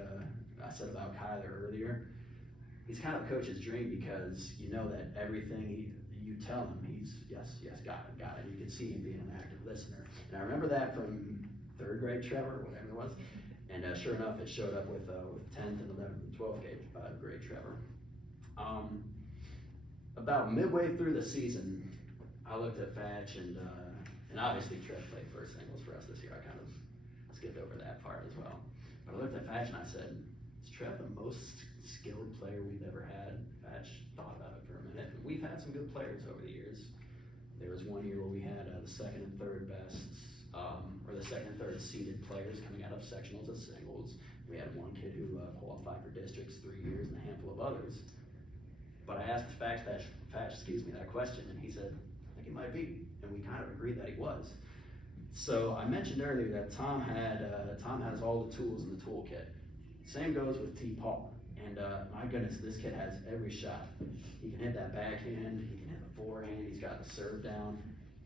I said about Kyler earlier. He's kind of a coach's dream because you know that everything you tell him, he's yes, got it. You can see him being an active listener. And I remember that from 3rd grade Trevor, whatever it was. And sure enough, it showed up with 10th and 11th and 12th grade Trevor. About midway through the season, I looked at Fatch and obviously Trev played first singles for us this year. I kind of skipped over that part as well. But I looked at Fatch and I said, is Trev the most skilled player we've ever had? Fatch thought about it for a minute. We've had some good players over the years. There was one year where we had the second and third best, or the second and third seeded players coming out of sectionals and singles. We had one kid who qualified for districts 3 years and a handful of others. But I asked Fatch that question, and he said, I think he might be. And we kind of agreed that he was. So I mentioned earlier that Tom has all the tools in the toolkit. Same goes with T. Paul. And my goodness, this kid has every shot. He can hit that backhand, he can hit the forehand, he's got the serve down.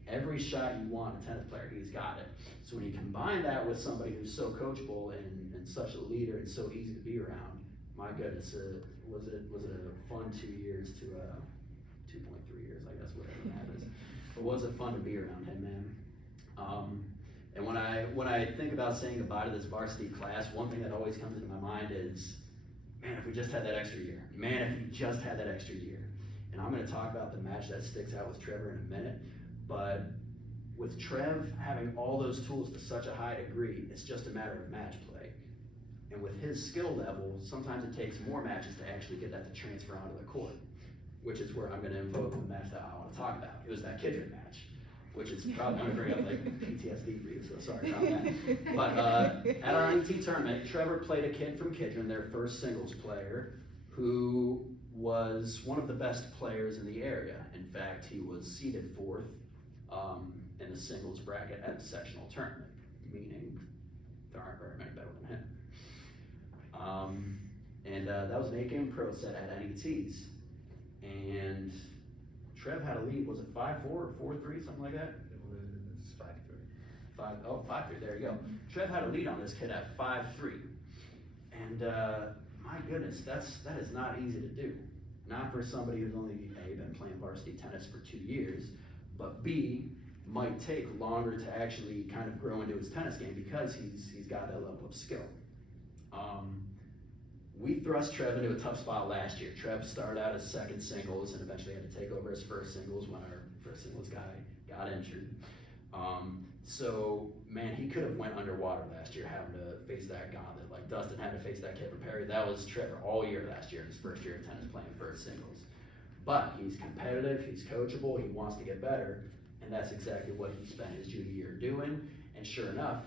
Every shot you want a tennis player, he's got it. So when you combine that with somebody who's so coachable and such a leader and so easy to be around, my goodness, was it a fun 2 years to 2.3 years, I guess, whatever that is. But was it fun to be around him, man? And when I think about saying goodbye to this varsity class, one thing that always comes into my mind is, man, if we just had that extra year. Man, if we just had that extra year. And I'm going to talk about the match that sticks out with Trevor in a minute, but with Trev having all those tools to such a high degree, it's just a matter of match play. And with his skill level, sometimes it takes more matches to actually get that to transfer onto the court, which is where I'm going to invoke the match that I want to talk about. It was that Kidron match, which is probably going to bring up like PTSD for you, so sorry about that. But at our NT tournament, Trevor played a kid from Kidron, their first singles player, who was one of the best players in the area. In fact, he was seeded 4th in the singles bracket at the sectional tournament, meaning there aren't very many better than him. That was an 8-game pro set at NETs. And Trev had a lead, was it 5-4 or 4-3, something like that? It was 5-3. 5-3, there you go. Trev had a lead on this kid at 5-3. And my goodness, that is not easy to do. Not for somebody who's only A, been playing varsity tennis for 2 years, but B, might take longer to actually kind of grow into his tennis game because he's got that level of skill. We thrust Trev into a tough spot last year. Trev started out as second singles and eventually had to take over as first singles when our first singles guy got injured. So, man, he could have went underwater last year having to face that gauntlet. Like Dustin had to face that kid from Perry. That was Trevor all year last year, his first year of tennis playing first singles. But he's competitive, he's coachable, he wants to get better, and that's exactly what he spent his junior year doing. And sure enough,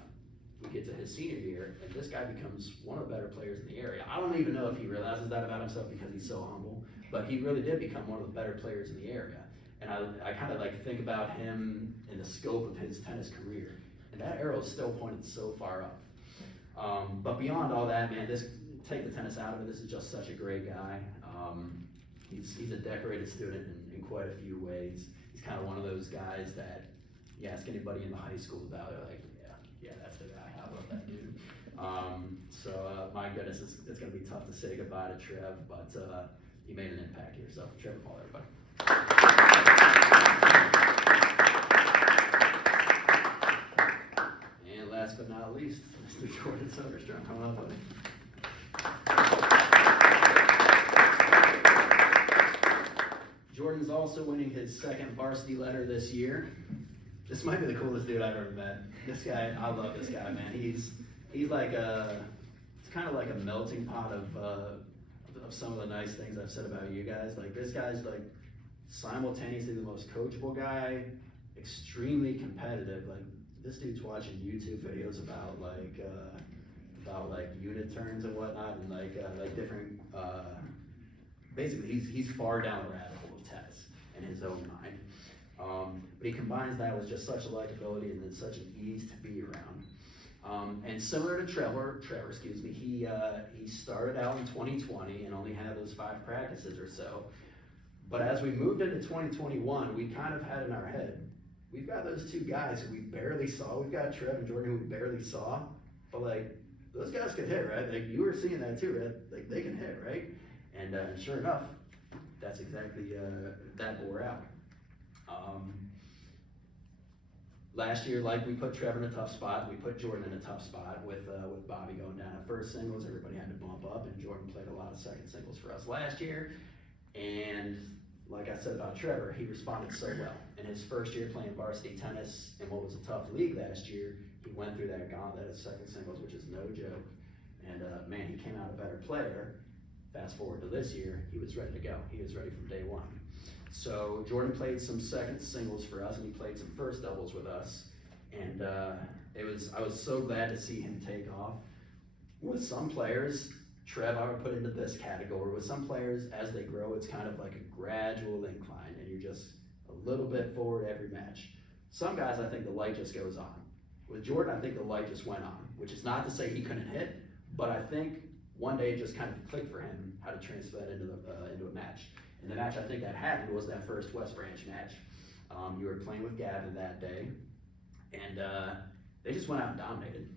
we get to his senior year, and this guy becomes one of the better players in the area. I don't even know if he realizes that about himself because he's so humble, but he really did become one of the better players in the area. And I kind of like think about him in the scope of his tennis career, and that arrow is still pointed so far up. But beyond all that, man, take the tennis out of it, this is just such a great guy. He's a decorated student in quite a few ways. He's kind of one of those guys that you ask anybody in the high school about, they're like, yeah, that's the guy. I love that dude. My goodness, it's going to be tough to say goodbye to Trev, but he made an impact here. So, Trevor Paul, everybody. And last but not least, Mr. Jordan Soderstrom. Come on, buddy. Jordan's also winning his second varsity letter this year. This might be the coolest dude I've ever met. This guy, I love this guy, man. He's like it's kind of like a melting pot of some of the nice things I've said about you guys. Like this guy's like simultaneously the most coachable guy, extremely competitive. Like this dude's watching YouTube videos about unit turns and whatnot, and like different. Basically, he's far down the rabbit hole of tennis in his own mind. But he combines that with just such a likability and then such an ease to be around. And similar to Trevor, he started out in 2020 and only had those 5 practices or so. But as we moved into 2021, we kind of had in our head, we've got those 2 guys who we barely saw. We've got Trev and Jordan who we barely saw, but like those guys can hit, right? Like you were seeing that too, right? Like they can hit, right? And sure enough, that's exactly that bore out. Last year, like we put Trevor in a tough spot, we put Jordan in a tough spot with Bobby going down at first singles. Everybody had to bump up, and Jordan played a lot of second singles for us last year. And like I said about Trevor, he responded so well. In his first year playing varsity tennis in what was a tough league last year, he went through that gauntlet of second singles, which is no joke. And man, he came out a better player. Fast forward to this year, he was ready to go. He was ready from day one. So Jordan played some second singles for us, and he played some first doubles with us. And I was so glad to see him take off. With some players, Trev, I would put into this category. With some players, as they grow, it's kind of like a gradual incline, and you're just a little bit forward every match. Some guys, I think the light just goes on. With Jordan, I think the light just went on, which is not to say he couldn't hit, but I think one day it just kind of clicked for him how to transfer that into a match. And the match I think that happened was that first West Branch match. You were playing with Gavin that day, and they just went out and dominated.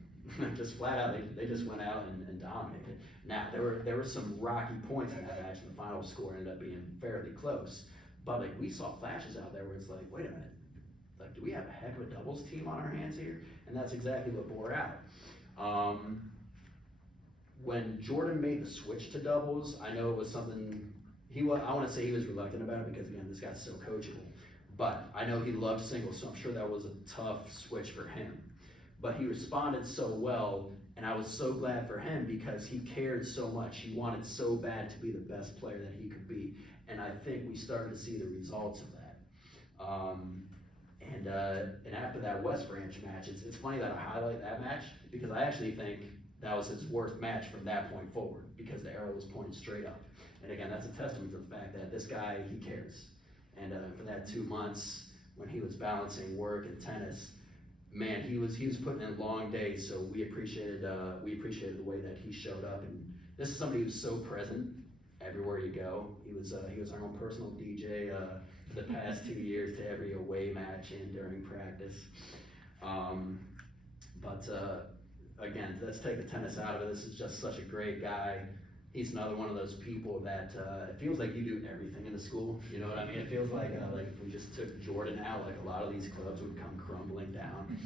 Just flat out, they just went out and dominated. Now, there were some rocky points in that match, and the final score ended up being fairly close. But like we saw flashes out there where it's like, wait a minute, like do we have a heck of a doubles team on our hands here? And that's exactly what bore out. When Jordan made the switch to doubles, I know it was something I want to say he was reluctant about it because again, this guy's so coachable. But I know he loved singles, so I'm sure that was a tough switch for him. But he responded so well, and I was so glad for him because he cared so much. He wanted so bad to be the best player that he could be, and I think we started to see the results of that. And after that West Branch match, it's funny that I highlight that match because I actually think that was his worst match from that point forward because the arrow was pointed straight up. And again, that's a testament to the fact that this guy, he cares. And for that 2 months when he was balancing work and tennis, man, he was putting in long days. So we appreciated the way that he showed up. And this is somebody who's so present everywhere you go. He was our own personal DJ for the past 2 years to every away match and during practice. Again, let's take the tennis out of it. This is just such a great guy. He's another one of those people that it feels like you do everything in the school. You know what I mean? It feels like if we just took Jordan out, like a lot of these clubs would come crumbling down.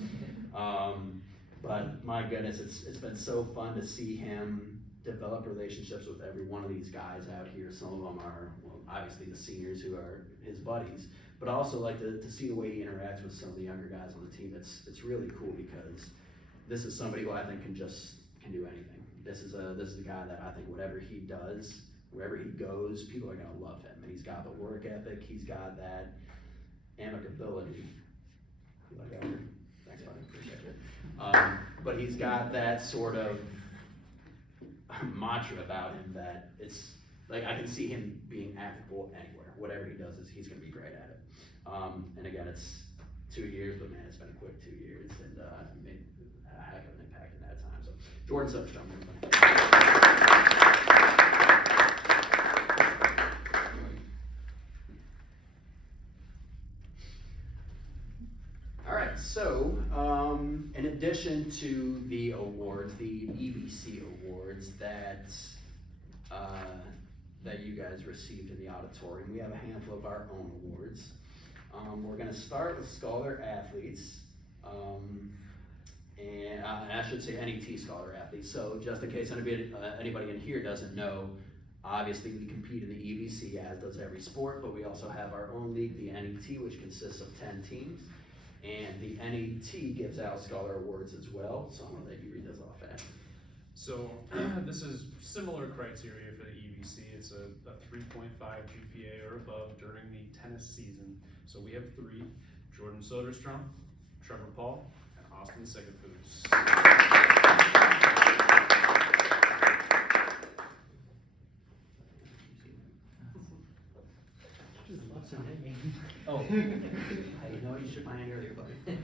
But my goodness, it's been so fun to see him develop relationships with every one of these guys out here. Some of them are, well, obviously the seniors who are his buddies, but also like to see the way he interacts with some of the younger guys on the team. It's really cool because this is somebody who I think can do anything. This is a guy that I think whatever he does, wherever he goes, people are gonna love him. And he's got the work ethic, he's got that amicability. You like that word? Thanks, buddy, appreciate it. But he's got that sort of mantra about him that it's like I can see him being applicable anywhere. Whatever he does, he's gonna be great at it. And again, it's 2 years, but man, it's been a quick 2 years, and made a heck of an impact in that time. So Jordan Soderstrom, everybody. All right, so in addition to the awards, the EVC awards that you guys received in the auditorium, we have a handful of our own awards. We're going to start with Scholar Athletes, and I should say NET Scholar Athletes. So just in case anybody in here doesn't know, obviously we compete in the EVC as does every sport, but we also have our own league, the NET, which consists of 10 teams. And the NET gives out Scholar Awards as well, so I'm going to let you read those off fast. So this is similar criteria for the EVC. It's a 3.5 GPA or above during the tennis season. So we have 3, Jordan Soderstrom, Trevor Paul, and Austin Sigafoods. Oh, you know you shook my hand earlier, buddy.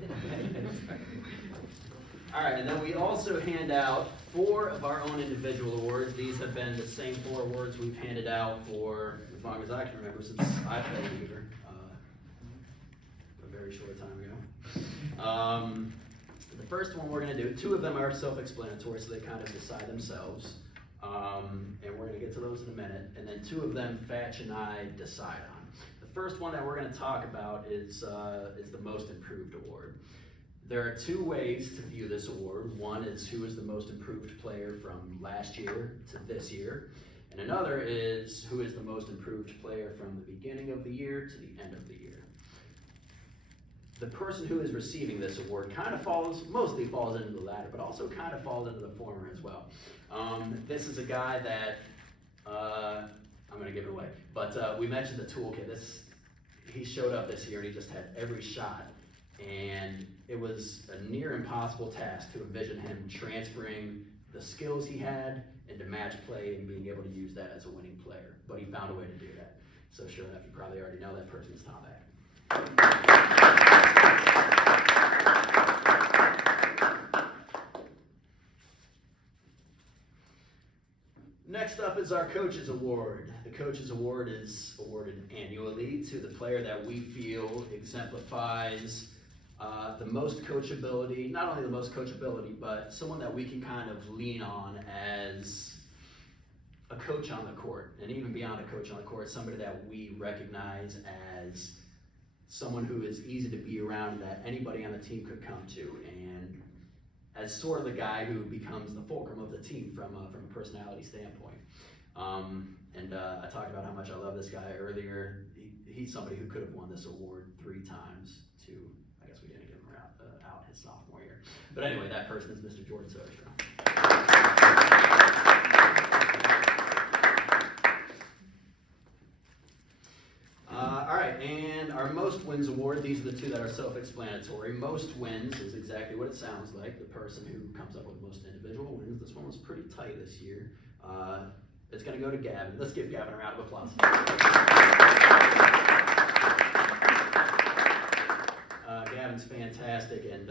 All right, and then we also hand out 4 of our own individual awards. These have been the same 4 awards we've handed out for as long as I can remember, since I've been here, a very short time ago. The first one we're going to do, 2 of them are self-explanatory, so they kind of decide themselves. And we're going to get to those in a minute. And then 2 of them, Fatch and I decide on. The first one that we're going to talk about is the Most Improved Award. There are 2 ways to view this award. One is who is the most improved player from last year to this year. And another is who is the most improved player from the beginning of the year to the end of the year. the person who is receiving this award mostly falls into the latter, but also kind of falls into the former as well. This is a guy that, I'm gonna give it away, but we mentioned the toolkit. He showed up this year and he just had every shot, and it was a near impossible task to envision him transferring the skills he had into match play and being able to use that as a winning player, but he found a way to do that. So sure enough, you probably already know that person is Tom Beck. Next up is our Coaches Award. The Coaches Award is awarded annually to the player that we feel exemplifies the most coachability, not only the most coachability, but someone that we can kind of lean on as a coach on the court, and even beyond a coach on the court, somebody that we recognize as someone who is easy to be around, that anybody on the team could come to, and as sort of the guy who becomes the fulcrum of the team from a personality standpoint. I talked about how much I love this guy earlier. He's somebody who could have won this award 3 times to, I guess we didn't give him out his sophomore year. But anyway, that person is Mr. Jordan Soderstrom. All right, and our Most Wins Award, these are the 2 that are self-explanatory. Most wins is exactly what it sounds like, the person who comes up with most individual wins. This one was pretty tight this year. It's gonna go to Gavin. Let's give Gavin a round of applause. Gavin's fantastic, and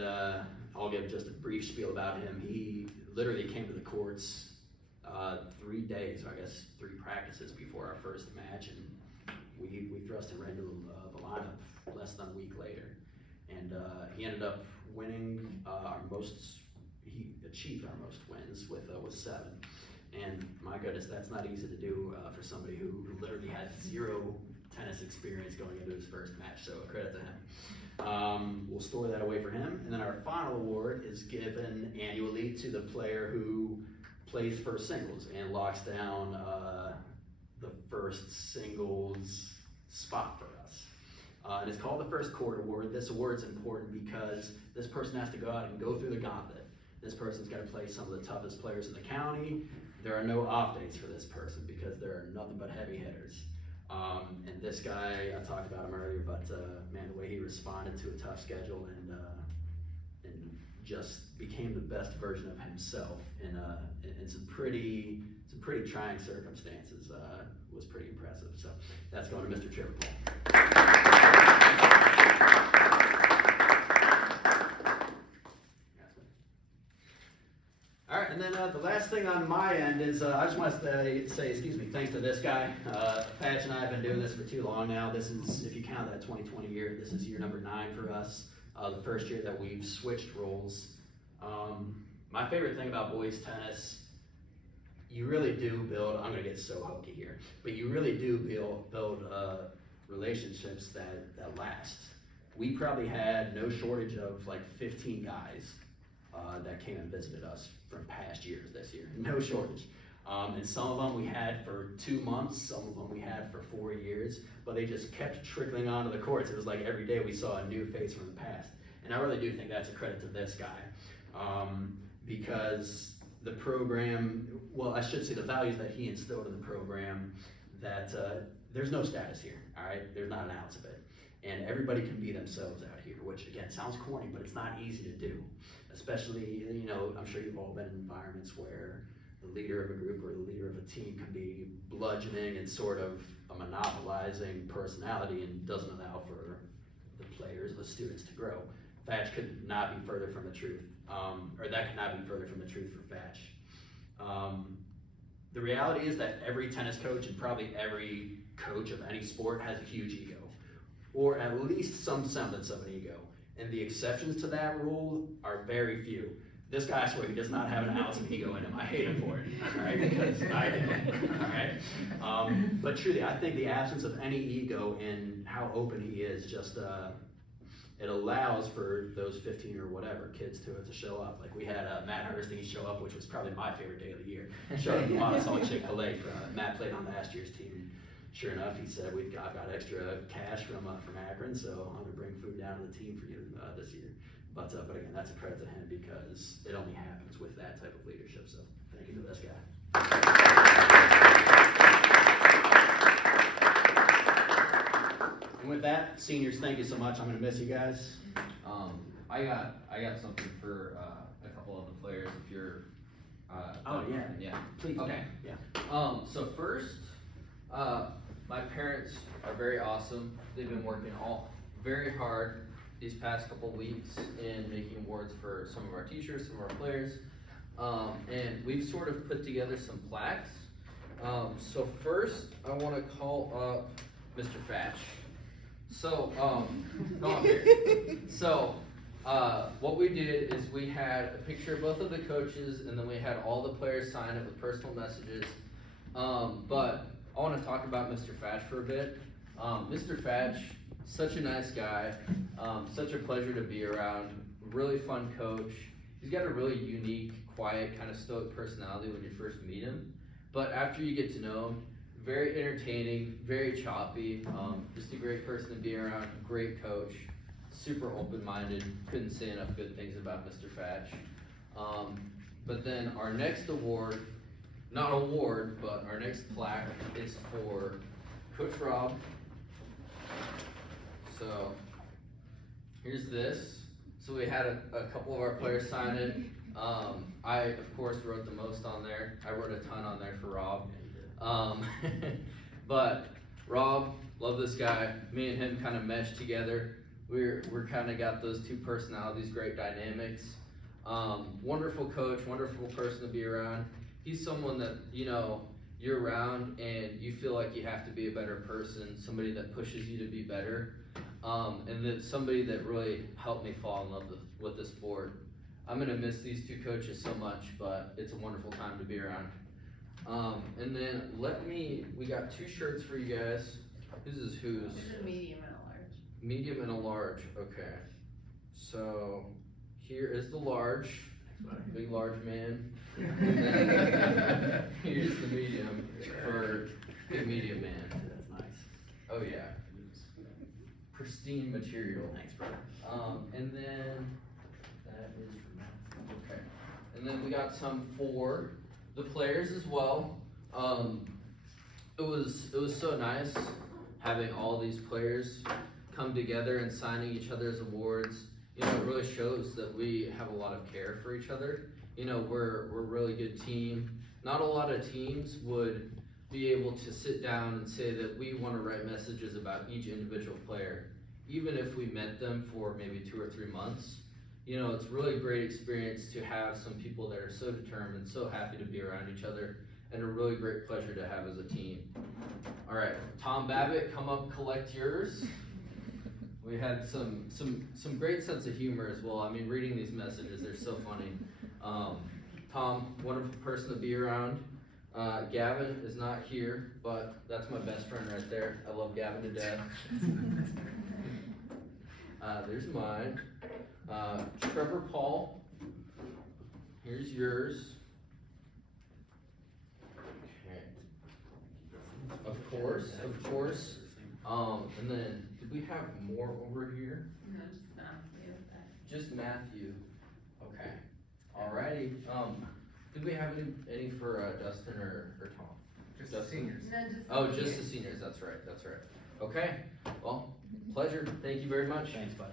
I'll give just a brief spiel about him. He literally came to the courts 3 days, or I guess 3 practices before our first match, and we thrust him right into the lineup less than a week later. And he ended up winning he achieved our most wins with 7. And my goodness, that's not easy to do for somebody who literally had 0 tennis experience going into his first match, so credit to him. We'll store that away for him. And then our final award is given annually to the player who plays first singles and locks down the first singles spot for us. And it's called the First Court Award. This award's important because this person has to go out and go through the gauntlet. This person's got to play some of the toughest players in the county. There are no off days for this person because there are nothing but heavy hitters. And this guy, I talked about him earlier, but man, the way he responded to a tough schedule and just became the best version of himself in some pretty trying circumstances was pretty impressive. So that's going to Mr. Trevor Paul. All right, and then the last thing on my end is I just want to say, thanks to this guy. Patch and I have been doing this for too long now. This is, if you count that 2020 year, this is year number 9 for us. The first year that we've switched roles. My favorite thing about boys tennis, you really do build, I'm gonna get so hokey here, but you really do build relationships that last. We probably had no shortage of like 15 guys that came and visited us from past years this year, no shortage. And some of them we had for 2 months, some of them we had for 4 years, but they just kept trickling onto the courts. It was like every day we saw a new face from the past. And I really do think that's a credit to this guy, because the program, well, I should say the values that he instilled in the program, that there's no status here, all right? There's not an ounce of it. And everybody can be themselves out here, which again, sounds corny, but it's not easy to do. Especially, you know, I'm sure you've all been in environments where the leader of a group or the leader of a team can be bludgeoning and sort of a monopolizing personality and doesn't allow for the players or the students to grow. Thatch could not be further from the truth, or that could not be further from the truth for Thatch. The reality is that every tennis coach and probably every coach of any sport has a huge ego, or at least some semblance of an ego. And the exceptions to that rule are very few. This guy, I swear, he does not have an ounce of ego in him. I hate him for it, all right, because I do, all right? But truly, I think the absence of any ego in how open he is just, it allows for those 15 or whatever kids to show up. Like we had Matt Hursting show up, which was probably my favorite day of the year. Showed up to Monticello Chick-fil-A. Matt played on last year's team. sure enough, he said, I've got extra cash from Akron, so I'm gonna bring food down to the team for you this year. But again, that's a credit to him because it only happens with that type of leadership. So thank you to this guy. And with that, seniors, thank you so much. I'm gonna miss you guys. I got something for a couple of the players if you're. Yeah. Please. Okay. Yeah. So first, my parents are very awesome. They've been working very hard these past couple weeks in making awards for some of our teachers, some of our players, and we've sort of put together some plaques. So first, I want to call up Mr. Fatch. So, come on here. So, what we did is we had a picture of both of the coaches, and then we had all the players sign it with personal messages. But I want to talk about Mr. Fatch for a bit. Mr. Fatch, such a nice guy, such a pleasure to be around, really fun coach. He's got a really unique, quiet, kind of stoic personality when you first meet him. But after you get to know him, very entertaining, very choppy, just a great person to be around, great coach, super open-minded. Couldn't say enough good things about Mr. Fatch. But then our next award, not award, but our next plaque is for Coach Rob. So here's this. So we had a couple of our players sign it. I, of course, wrote the most on there. I wrote a ton on there for Rob. But Rob, love this guy. Me and him kind of meshed together. We're kind of got those two personalities, great dynamics. Wonderful coach, wonderful person to be around. He's someone that, you know, you're around and you feel like you have to be a better person, somebody that pushes you to be better. And that's somebody that really helped me fall in love with the sport. I'm gonna miss these two coaches so much, but it's a wonderful time to be around. And then we got two shirts for you guys. Whose is whose? There's a medium and a large. Medium and a large, okay. So here is the large, big large man. And then here's the medium for big medium man. That's nice. Oh yeah. Pristine material. Thanks, brother. And then that is okay. And then we got some for the players as well. It was so nice having all these players come together and signing each other's awards. You know, it really shows that we have a lot of care for each other. You know, we're a really good team. Not a lot of teams would be able to sit down and say that we want to write messages about each individual player, even if we met them for maybe 2 or 3 months. You know, it's really a great experience to have some people that are so determined, so happy to be around each other, and a really great pleasure to have as a team. All right, Tom Babbitt, come up, collect yours. We had some great sense of humor as well. I mean, reading these messages, they're so funny. Tom, wonderful person to be around. Gavin is not here, but that's my best friend right there. I love Gavin to death. There's mine. Trevor Paul, here's yours. Okay. Of course. And then, did we have more over here? No, just Matthew. Just Matthew. Okay. Alrighty. Did we have any for Dustin or Tom? Just Justin? the seniors. No, Oh, just the seniors. That's right. Okay. Well, pleasure. Thank you very much. Thanks, buddy.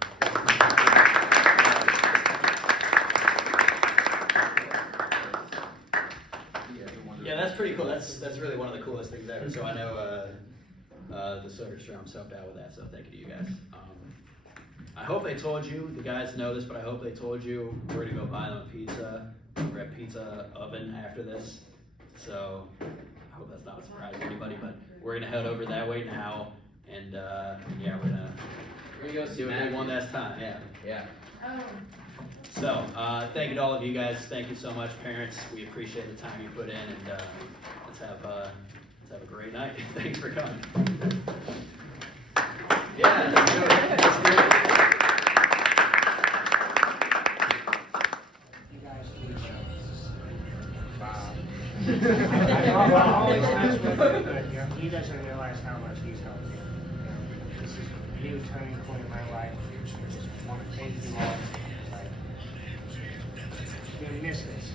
Yeah, that's pretty cool. That's really one of the coolest things ever. So I know the Soderstrom's helped out with that, so thank you to you guys. I hope they told you, the guys know this, but I hope they told you we're gonna go buy them a pizza. We're at Pizza Oven after this. So I hope that's not a surprise to anybody, but we're gonna head over that way now. And yeah, we're gonna go see do it one last time. Yeah. Oh. So, thank you to all of you guys. Thank you so much, parents. We appreciate the time you put in, and let's have a great night. Thanks for coming. Yeah, let's do it. Let's do it. You guys do each other. Wow. I always ask what they're doing here. he doesn't realize how much he's helped me. You know, this is a new turning point in my life. I just want to thank you all. Like, you're gonna miss this.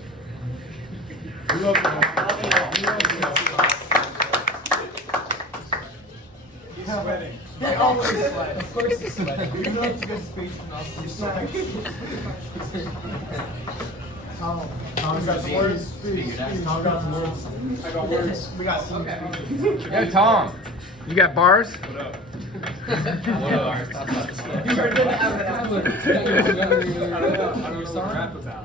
We love you. He's sweating. They always sweat. Of course he's sweating. You know it's a good speech from us. He's sweating. Tom got some words. Tom got some words. I got words. We got some speeches. Yo, Tom, you got bars? What up? You sure didn't have it out. I don't know what to rap about.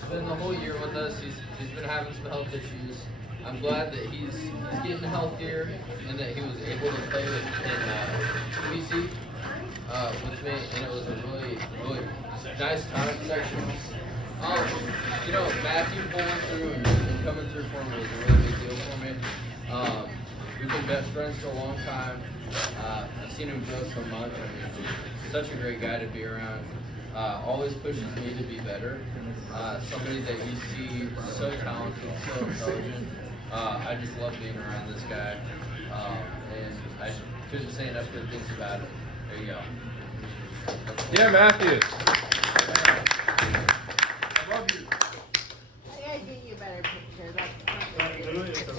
Spending the whole year with us, he's been having some health issues. I'm glad that he's getting healthier and that he was able to play in PC with me, and it was a really nice time section. You know, Matthew pulling through and coming through for me was a really big deal for me. We've been best friends for a long time. I've seen him grow so much. I mean, such a great guy to be around. Always pushes me to be better. Somebody that you see so talented, so intelligent. I just love being around this guy. And I couldn't say enough good things about it. There you go. Yeah, Matthew. I love you. I gotta get you a better picture. Like, Literally, it's a